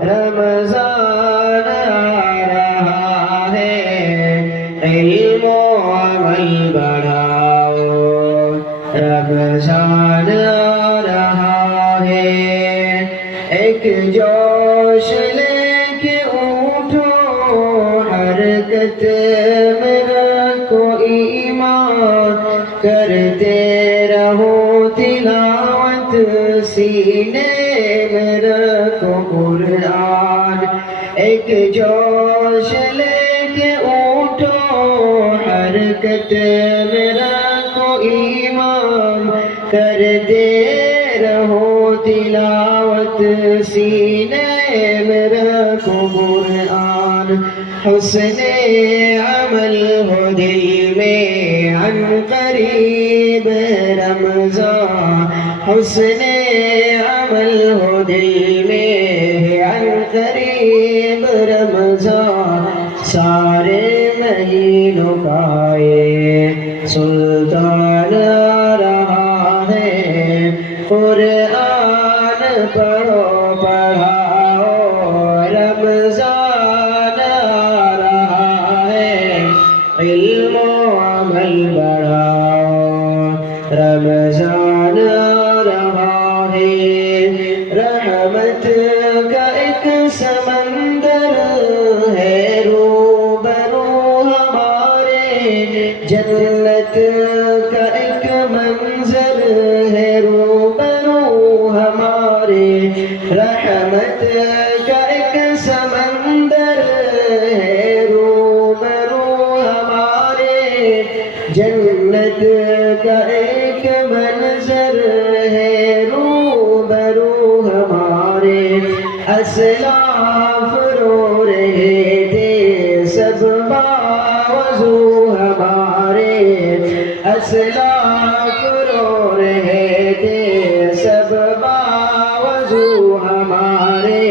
رمضان آ رہا ہے، علم و عمل بڑھاؤ۔ رمضان آ رہا ہے، ایک جوش لے کے اٹھو، حرکت میں رکھو ایمان، کرتے رہو تلاوت، سینے میں رکھو قرآن۔ ایک جوش لے کے اٹھو، حرکت میں رکھو ایمان، کرتے رہو تلاوت، سینے میں رکھو قرآن۔ حسن عمل ہو دل میں عن قریب رمضان، حسن عمل ہو دل میں عن قریب رمضان، سارے مہینوں کا یہ سلطان آ رہا ہے، قرآن پڑھو پڑھاؤ، رمضان آ رہا ہے، علم و عمل بڑھاؤ، رمضان آ رہا ہے۔ رحمت کا ایک سمندر ہے روبرو ہمارے، جنت کا ایک منظر ہے روبرو ہمارے، رحمت کا ایک سمندر ہے روبرو ہمارے، جنت کا ایک منظر ہے روبرو ہمارے۔ اسلاف رو رہے تھے سب باوضو ہمارے، اسلاف رو رہے تھے سب باوضو ہمارے،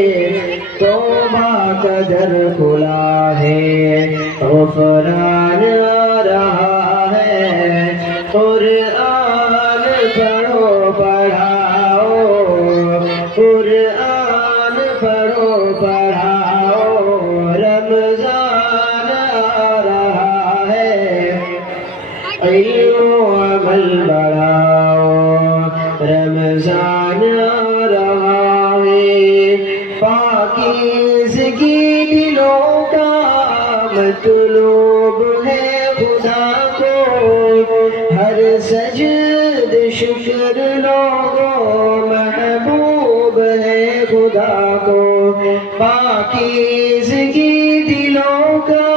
توبہ کا در کھلا ہے، غفران آ رہا ہے، قرآن پڑھو پڑھاؤ، قرآن پڑھو پڑھاؤ، رمضان آ رہا ہے، علم و عمل بڑھاؤ، رمضان آ رہا ہے۔ پاکیزگی دلوں کا مطلوب ہے خدا کو، ہر سجد شکر لوگوں محبوب ہے خدا کو، پاکیزگی دلوں کا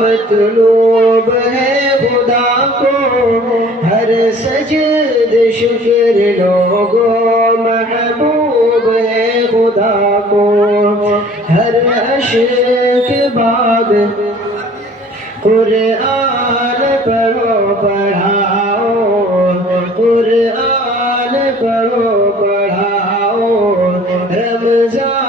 مطلوب ہے خدا کو، ہر سجد شکر لوگوں محبوب ہے خدا کو، ہر عشق باغ قرآن پڑھو پڑھاؤ، قرآن پڑھو پڑھاؤ، رمضان